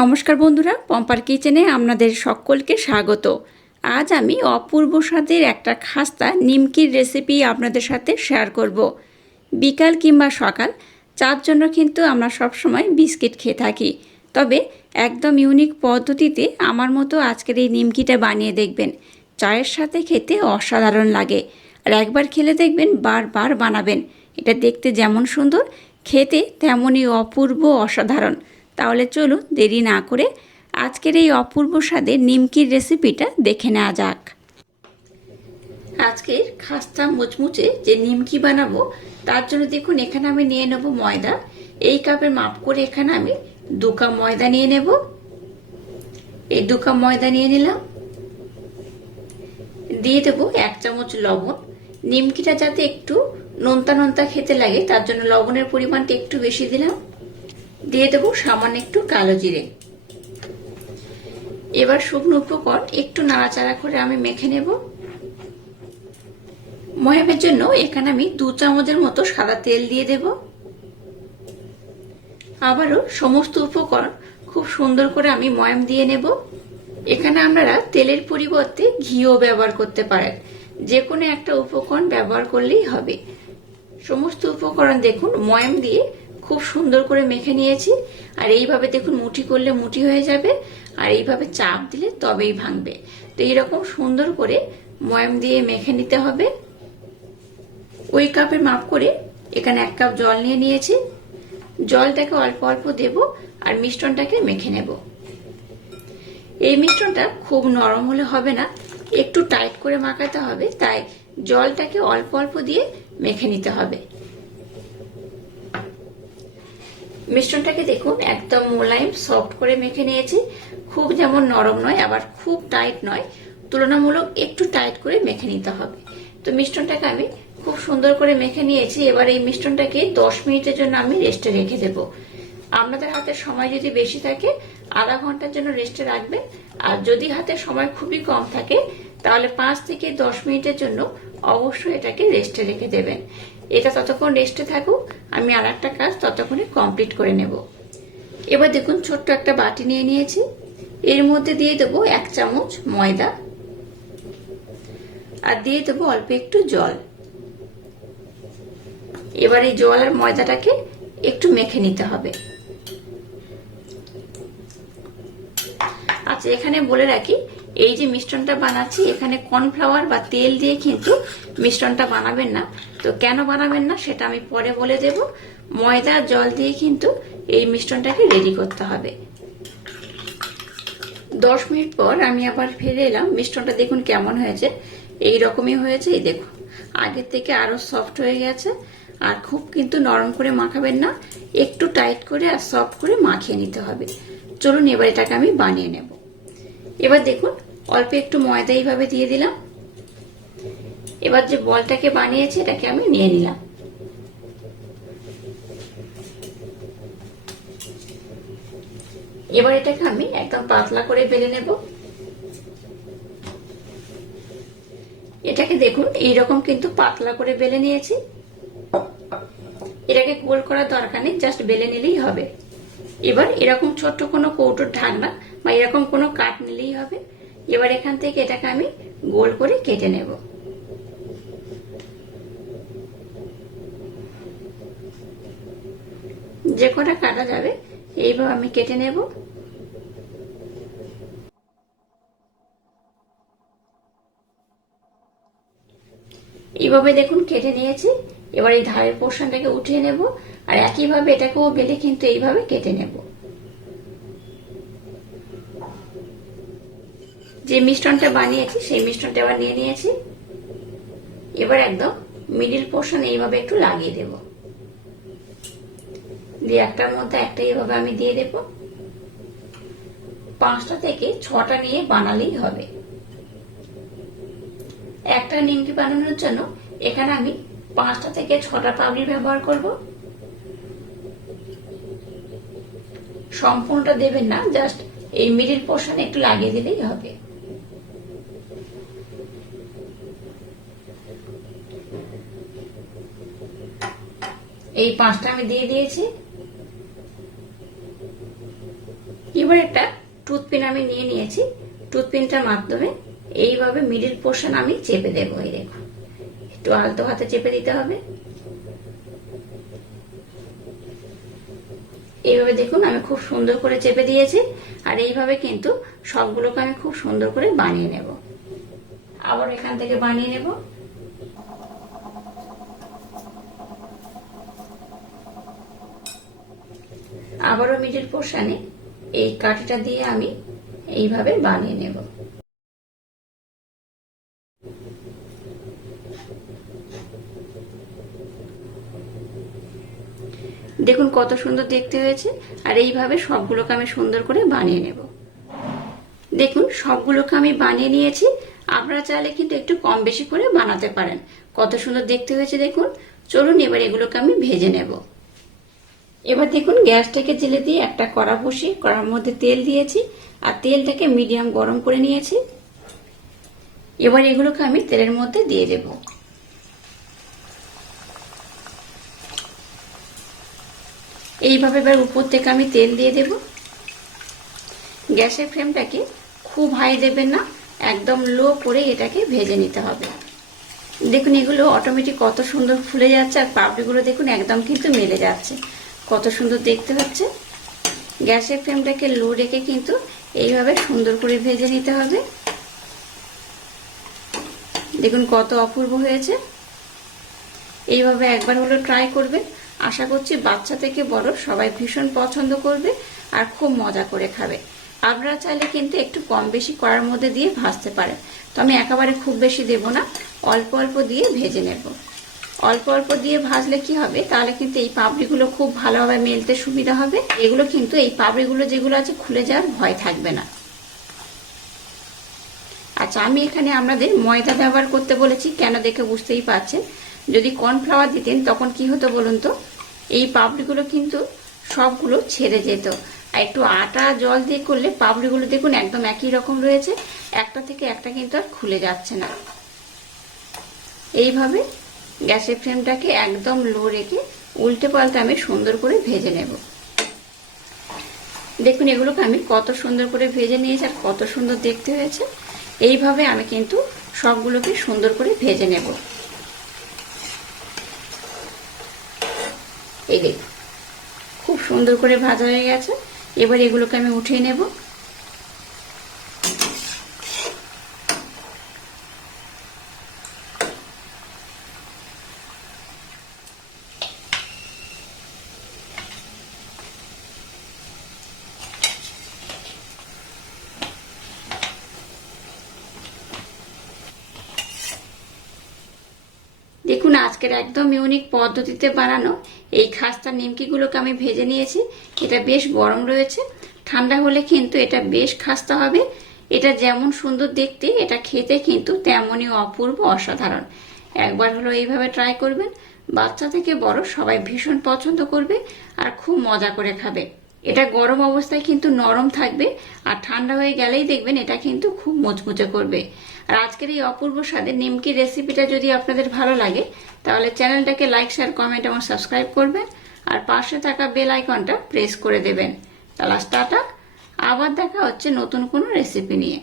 নমস্কার বন্ধুরা, পম্পার কিচেনে আপনাদের সকলকে স্বাগত। আজ আমি অপূর্ব স্বাদের একটা খাস্তা নিমকির রেসিপি আপনাদের সাথে শেয়ার করব। বিকাল কিংবা সকাল, চার জন্য কিন্তু আমরা সবসময় বিস্কিট খেয়ে থাকি। তবে একদম ইউনিক পদ্ধতিতে আমার মতো আজকের এই নিমকিটা বানিয়ে দেখবেন। চায়ের সাথে খেতে অসাধারণ লাগে। আর একবার খেলে দেখবেন বারবার বানাবেন। এটা দেখতে যেমন সুন্দর, খেতে তেমনই অপূর্ব অসাধারণ। তাহলে চলুন দেরি না করে আজকের এই অপূর্ব স্বাদের নিমকির রেসিপিটা দেখে নেওয়া যাক। আজকের খাস্তা মুচমুচে যে নিমকি বানাবো, তার জন্য দেখুন এখানে আমি নিয়ে নেব ময়দা। এই কাপের মাপ করে এখানে আমি দু কাপ ময়দা নিয়ে নেব। এই দু কাপ ময়দা নিয়ে নিলাম। দিয়ে দেবো এক চামচ লবণ। নিমকিটা যাতে একটু নোনতা নোনতা খেতে লাগে, তার জন্য লবণের পরিমাণটা একটু বেশি দিলাম। দিয়ে দেবো সামান্য একটু কালো জিরে। এবার শুকনো উপকরণ একটু নাড়াচাড়া করে আমি মেখে নেব। ময়ামের জন্য এখানে আমি দু চামচের মতো সাদা তেল দিয়ে দেব। আবারও সমস্ত উপকরণ খুব সুন্দর করে আমি ময়াম দিয়ে নেব। এখানে আপনারা তেলের পরিবর্তে ঘিও ব্যবহার করতে পারেন। যে কোনো একটা উপকরণ ব্যবহার করলেই হবে। সমস্ত উপকরণ দেখুন ময়াম দিয়ে খুব সুন্দর করে মেখে নিয়েছি। আর এইভাবে দেখুন, মুঠি করলে মুঠি হয়ে যাবে, আর এইভাবে চাপ দিলে তবেই ভাঙবে। তো এইরকম সুন্দর করে ময়াম দিয়ে মেখে নিতে হবে। ওই কাপের মাপ করে এখানে এক কাপ জল নিয়ে নিয়েছি। জলটাকে অল্প অল্প দেব আর মিশ্রণটাকে মেখে নেব। এই মিশ্রণটা খুব নরম হলে হবে না, একটু টাইট করে মাখাতে হবে, তাই জলটাকে অল্প অল্প দিয়ে মেখে নিতে হবে। মিশ্রণটাকে দেখুন, একদম মোলায়েম সফট করে মেখে নিয়েছি। খুব যেমন নরম নয়, আবার খুব টাইট নয়। তুলনামূলক একটু টাইট করে মেখে নিতে হবে। তো মিশ্রণটাকে আমি খুব সুন্দর করে মেখে নিয়েছি। এবার এই মিশ্রণটাকে দশ মিনিটের জন্য আমি রেস্টে রেখে দেব। আপনাদের হাতে সময় যদি বেশি থাকে, আধা ঘণ্টার জন্য রেস্টে রাখবেন। আর যদি হাতে সময় খুবই কম থাকে, তাহলে পাঁচ থেকে দশ মিনিটের জন্য অবশ্যই এটাকে রেস্টে রেখে দেবেন। এটা ততক্ষণ রেস্টে থাকুক, আমি আর একটা কাজ ততক্ষণে কমপ্লিট করে নেব। এবার দেখুন, ছোট্ট একটা বাটি নিয়ে নিয়েছি। এর মধ্যে দিয়ে দেবো এক চামচ ময়দা। আর দিয়ে দেবো অল্প একটু জল। এবার এই জল আর ময়দাটাকে একটু মেখে নিতে হবে। আচ্ছা এখানে বলে রাখি, এই যে মিশ্রণটা বানাচ্ছি, এখানে কর্নফ্লাওয়ার বা তেল দিয়ে কিন্তু মিশ্রণটা বানাবেন না। তো কেন বানাবেন না সেটা আমি পরে বলে দেব। ময়দা, জল দিয়ে কিন্তু এই মিশ্রণটাকে রেডি করতে হবে। দশ মিনিট পর আমি আবার ফিরে এলাম। মিশ্রণটা দেখুন কেমন হয়েছে। এই রকমই হয়েছে, এই দেখুন। আগের থেকে আরও সফট হয়ে গেছে। আর খুব কিন্তু নরম করে মাখাবেন না। একটু টাইট করে আর সফট করে মাখিয়ে নিতে হবে। চলুন এবার এটাকে আমি বানিয়ে নেব। এবার দেখুন, অল্প একটু ময়দা এইভাবে দিয়ে দিলাম। এবার যে বলটাকে বানিয়েছি, এটাকে আমি নিয়ে নিলাম। এবার এটাকে আমি একদম পাতলা করে বেলে নেব। এটাকে দেখুন, এইরকম কিন্তু পাতলা করে বেলে নিয়েছি। এটাকে গোল করার দরকার নেই জাস্ট বেলে নিলেই হবে। এবার এরকম ছোট্ট কোনো কৌটোর ঢাকনা বা এরকম কোনো কাঠ নিলেই হবে। এবার এখান থেকে এটাকে আমি গোল করে কেটে নেব। যে কটা কাটা যাবে, এইভাবে আমি কেটে নেব। এইভাবে দেখুন কেটে নিয়েছি। এবার এই ধারের পোর্শনটাকে উঠিয়ে নেব, আর একইভাবে এটাকেও বেলে কিন্তু এইভাবে কেটে নেব। যে মিশ্রণটা বানিয়েছি, সেই মিশ্রণটা আবার নিয়ে নিয়েছি। এবার একদম মিডিল পোর্শন এইভাবে একটু লাগিয়ে দেব। দিয়ে একটার মধ্যে একটা এভাবে আমি দিয়ে দেব। পাঁচটা থেকে ছটা নিয়ে বানালেই হবে। একটা নিমকি বানানোর জন্য এখানে আমি পাঁচটা থেকে ছটা পাবলি ব্যবহার করব। সম্পূর্ণটা দেবেন না, জাস্ট এই মিডিল পোর্শন একটু লাগিয়ে দিলেই হবে। এই পাঁচটা আমি দিয়ে দিয়েছি। এবার একটা টুথপিন আমি নিয়ে নিয়েছি। টুথপিনটার মাধ্যমে এইভাবে মিডিল পোর্শন আমি চেপে দেবো, এই দেখুন। একটু আলতো হাতে চেপে দিতে হবে। এইভাবে দেখুন, আমি খুব সুন্দর করে চেপে দিয়েছি আর এইভাবে কিন্তু সবগুলোকে আমি খুব সুন্দর করে বানিয়ে নেব। আবার এখান থেকে বানিয়ে নেব। আবারও মিডিল পোর্শনে এই কাঠিটা দিয়ে আমি এইভাবে বানিয়ে নেব। দেখুন কত সুন্দর দেখতে হয়েছে, আর এইভাবে সবগুলোকে আমি সুন্দর করে বানিয়ে নেব। দেখুন, সবগুলোকে আমি বানিয়ে নিয়েছি, আপনারা চাইলে কিন্তু একটু কম বেশি করে বানাতে পারেন। কত সুন্দর দেখতে হয়েছে দেখুন, চলুন এবার এগুলোকে আমি ভেজে নেব। এবার দেখুন, গ্যাসটাকে জেলে দিয়ে একটা কড়া বসিয়ে, কড়ার মধ্যে তেল দিয়েছি, আর তেলটাকে মিডিয়াম গরম করে নিয়েছি। এবার এগুলোকে আমি তেলের মধ্যে দিয়ে দেব। এইভাবে এবার উপর থেকে আমি তেল দিয়ে দেব। গ্যাসের ফ্লেমটাকে খুব হাই দেবেন না, একদম লো করে এটাকে ভেজে নিতে হবে। দেখুন, এগুলো অটোমেটিক কত সুন্দর ফুলে যাচ্ছে, আর পাপড়িগুলো দেখুন, একদম কিন্তু মেলে যাচ্ছে। কত সুন্দর দেখতে হচ্ছে। গ্যাসের ফ্লেমটাকে লো রেখে কিন্তু এইভাবে সুন্দর করে ভেজে নিতে হবে। দেখুন কত অপূর্ব হয়েছে। এইভাবে একবার হলো ট্রাই করবেন। আশা করছি বাচ্চা থেকে বড় সবাই ভীষণ পছন্দ করবে আর খুব মজা করে খাবে। আপনারা চাইলে কিন্তু একটু কম বেশি করার মধ্যে দিয়ে ভাজতে পারেন। তো আমি একেবারে খুব বেশি দেব না, অল্প অল্প দিয়ে ভেজে নেব। অল্প অল্প দিয়ে ভাজলে কি হবে? তাহলে কিন্তু এই পাপড়িগুলো খুব ভালোভাবে মেলতে সুবিধা হবে। এগুলো কিন্তু এই পাপড়িগুলো যেগুলো আছে খুলে যাওয়ার ভয় থাকবে না। আচ্ছা আমি এখানে আপনাদের ময়দা ব্যবহার করতে বলেছি, কেন দেখে বুঝতেই পারছেন? যদি কর্নফ্লাওয়ার দিতেন, তখন কি হতো বলুন তো? এই পাপড়িগুলো কিন্তু সবগুলো ছেড়ে যেত। আর একটু আটা, জল দিয়ে করলে পাপড়িগুলো দেখুন একদম একই রকম রয়েছে। একটা থেকে একটা কিন্তু আর খুলে যাচ্ছে না। এইভাবে গ্যাসের ফ্লেমটাকে একদম লো রেখে উল্টে পাল্টে আমি সুন্দর করে ভেজে নেব। দেখুন এগুলোকে আমি কত সুন্দর করে ভেজে নিয়েছি আর কত সুন্দর দেখতে হয়েছে। এইভাবে আমি কিন্তু সবগুলোকে সুন্দর করে ভেজে নেব। এই দেখুন, খুব সুন্দর করে ভাজা হয়ে গেছে। এবার এগুলোকে আমি উঠিয়ে নেব দেখুন আজকের একদম ইউনিক পদ্ধতিতে বানানো এই খাস্তা নিমকিগুলোকে আমি ভেজে নিয়েছি। এটা বেশ গরম রয়েছে। ঠান্ডা হলে কিন্তু এটা বেশ খাস্তা হবে। এটা যেমন সুন্দর দেখতে, এটা খেতে কিন্তু তেমনই অপূর্ব, অসাধারণ। একবার হলো এইভাবে ট্রাই করবেন। বাচ্চা থেকে বড় সবাই ভীষণ পছন্দ করবে আর খুব মজা করে খাবে। এটা গরম অবস্থায় কিন্তু নরম থাকবে, আর ঠান্ডা হয়ে গেলেই দেখবেন এটা কিন্তু খুব মুচমুচে করবে। আর আজকের এই অপূর্ব স্বাদের নিমকি রেসিপিটা যদি আপনাদের ভালো লাগে, তাহলে চ্যানেলটাকে লাইক, শেয়ার, কমেন্ট এবং সাবস্ক্রাইব করবেন, আর পাশে থাকা বেল আইকনটা প্রেস করে দেবেন। তাহলে আবার দেখা হচ্ছে নতুন কোনো রেসিপি নিয়ে।